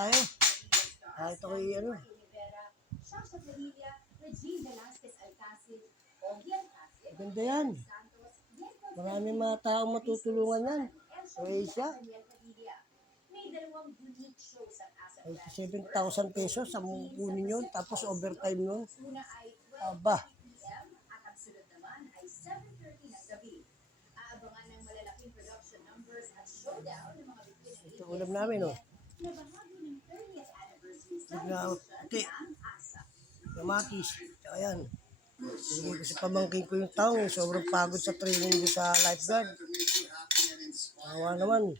tayo. Ito ko ano. Maganda yan. Maraming mga taong matutulungan yan. Croatia. 7,000 pesos ang kunin yun. Tapos overtime nun. Aba. Ito ulam namin, oh. Tignaote. Kamatis. Tsaka yan. Hindi ko sa pamangkin ko yung taong. Sobrang pagod sa training ko sa lifeguard. Awa naman.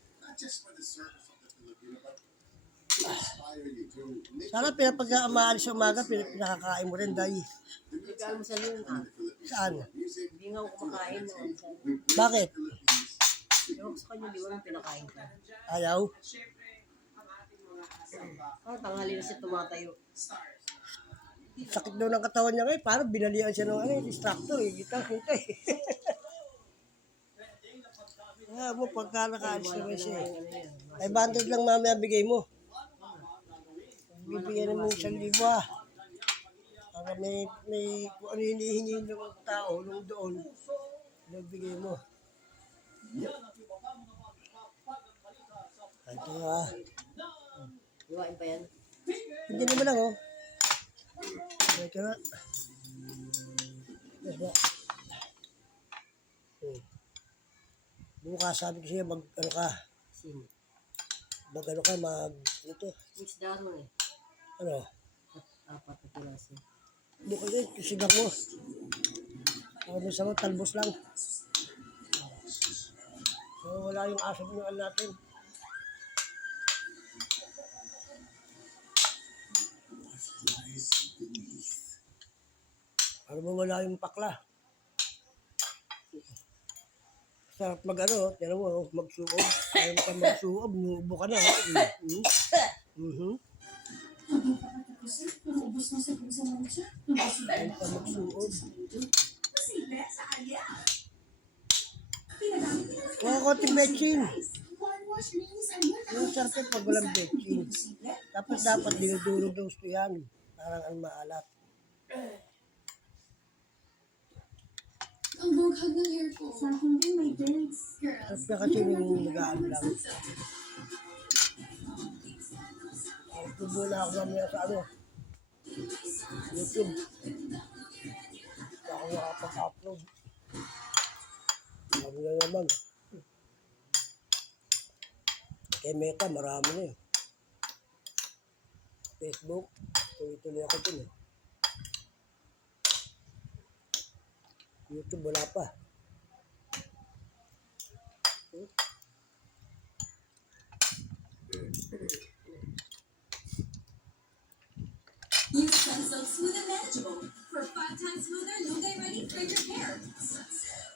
Sana pinapag-maalis sa umaga, pinakakain mo rin, Day. Nag-almusal yun, Saan? Hindi nga ako kumakain. Bakit? Ewan ko sa kanya, di ba nang pinakain ka? Ayaw? Tanghali na siya tumatayo. Sakit daw ng katawan niya ngayon. Parang binalian siya ng distractor. Kita eh. Kaya mo, pagka nakaalis naman siya eh. 500 lang mamaya bigay mo. Bibigyan mo 1,000 ah. Para may kung ano hinihingi ng tao nung doon, nagbigay mo. Ito nga. Iwain pa yan? Hindi naman lang oh. Ito nga. Bukas sabi ko siya mag-ano ka. Sino? Mag-ano ka, ito. Mix daro eh. Ano? Apat na piraso. Bukas yun, kusig ako. Ano sa mga talbos lang. So wala yung aso ng natin. Para mawala yung pakla. Sarap mag-ano, tira mo, magsuob. Ayaw mo ka magsuob, nuubo ka na. Ayaw ka magsuob. Mga konting betchin. Yung sarap yung pag walang betchin. Tapos dapat dinudurog yung gusto yan. Parang ang maalat. Ang bughag ng hair ko. Sa hindi may dance. Tapos na kasi yung nagaan lang. Tubo na ako mamaya sa ano. YouTube. Ako nakapag-upload. Marami na naman. Kay Meta, marami na eh. Facebook, tuloy-tuloy ako dun eh. YouTube wala pa. Use Sunsilk Smooth and Manageable for 5 times smoother, no-day ready for your hair. Sunsilk.